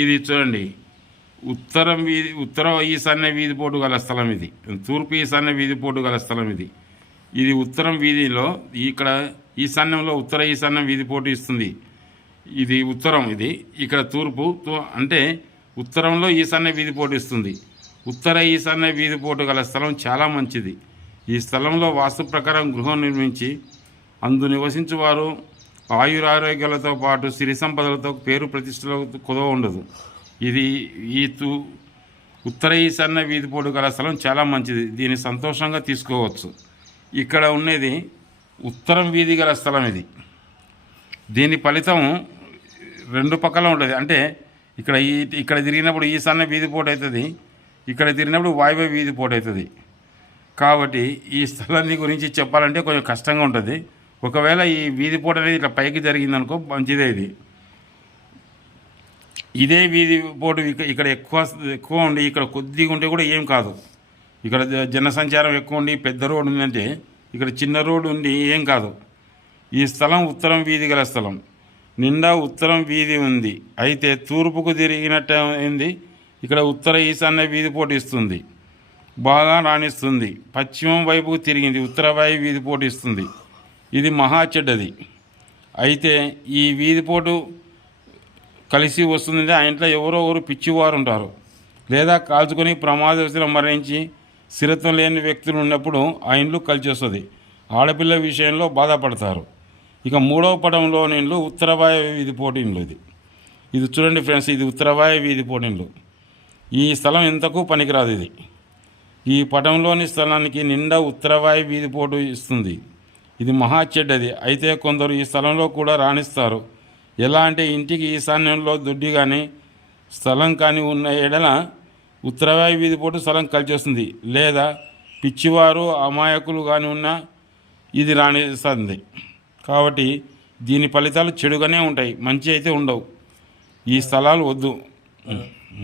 ఇది చూడండి, ఉత్తర ఈశాన్య వీధి పోటు గల స్థలం ఇది. తూర్పు ఈశాన్య వీధి పోటు గల స్థలం ఇది. ఇది ఉత్తరం వీధిలో ఇక్కడ ఈశాన్యంలో ఉత్తర ఈశాన్యం వీధి పోటు ఇస్తుంది. ఇది ఉత్తరం, ఇది ఇక్కడ తూర్పు, అంటే ఉత్తరంలో ఈశాన్య వీధి పోటు ఇస్తుంది. ఉత్తర ఈశాన్య వీధి పోటు గల స్థలం చాలా మంచిది. ఈ స్థలంలో వాస్తు ప్రకారం గృహం నిర్మించి అందు నివసించువారు ఆయురారోగ్యాలతో పాటు సిరి సంపదలతో పేరు ప్రతిష్టలతో కుదవ ఉండదు. ఇది ఉత్తర ఈశాన్య వీధి పోటు గల స్థలం చాలా మంచిది. దీన్ని సంతోషంగా తీసుకోవచ్చు. ఇక్కడ ఉన్నది ఉత్తరం వీధి గల స్థలం ఇది. దీని ఫలితం రెండు పక్కల ఉంటుంది. అంటే ఇక్కడ తిరిగినప్పుడు ఈశాన్య వీధి పోటు అవుతుంది, ఇక్కడ తిరిగినప్పుడు వాయువ్య వీధి పోటు అవుతుంది. కాబట్టి ఈ స్థలాన్ని గురించి చెప్పాలంటే కొంచెం కష్టంగా ఉంటుంది. ఒకవేళ ఈ వీధి పోటు అనేది ఇట్లా పైకి జరిగిందనుకో మంచిదే. ఇదే వీధి పోటు ఇక్కడ ఎక్కువ ఉండి ఇక్కడ కొద్దిగా ఉంటే కూడా ఏం కాదు. ఇక్కడ జనసంచారం ఎక్కువ ఉండి పెద్ద రోడ్డు ఉందంటే ఇక్కడ చిన్న రోడ్డు ఉండి ఏం కాదు. ఈ స్థలం ఉత్తరం వీధి గల స్థలం. నిండా ఉత్తరం వీధి ఉంది. అయితే తూర్పుకు తిరిగినట్టు అయింది. ఇక్కడ ఉత్తర ఈశాన్య వీధి పోటు ఇస్తుంది, బాగా రాణిస్తుంది. పశ్చిమం వైపుకు తిరిగింది, ఉత్తర వాయు వీధి పోటు ఇస్తుంది. ఇది మహా చెడ్డది. అయితే ఈ వీధి పోటు కలిసి వస్తుంది. ఆ ఇంట్లో ఎవరో పిచ్చివారు ఉంటారు, లేదా కాల్చుకొని ప్రమాదవశాత్తు మరణించి స్థిరత్వం లేని వ్యక్తులు ఉన్నప్పుడు ఆ ఇండ్లు కలిసి వస్తుంది. ఆడపిల్ల విషయంలో బాధపడతారు. ఇక మూడవ పటంలో ఇండ్లు ఉత్తరవాయ వీధి పోటు ఇండ్లు. ఇది చూడండి ఫ్రెండ్స్, ఇది ఉత్తరవాయ వీధి పోటు ఇండ్లు. ఈ స్థలం ఎంతకు పనికిరాదు. ఈ పటంలోని స్థలానికి నిండా ఉత్తరవాయ వీధి పోటు ఇస్తుంది. ఇది మహా చెడ్డది. అయితే కొందరు ఈ స్థలంలో కూడా రాణిస్తారు. ఎలా అంటే ఇంటికి ఈశాన్యంలో దొడ్డి కానీ స్థలం కానీ ఉన్న ఎడల ఉత్తరవాయు వీధి పోటు స్థలం కలిసి వస్తుంది. లేదా పిచ్చివారు అమాయకులు కానీ ఉన్నా ఇది రాణిస్తుంది. కాబట్టి దీని ఫలితాలు చెడుగానే ఉంటాయి, మంచి అయితే ఉండవు. ఈ స్థలాలు వద్దు.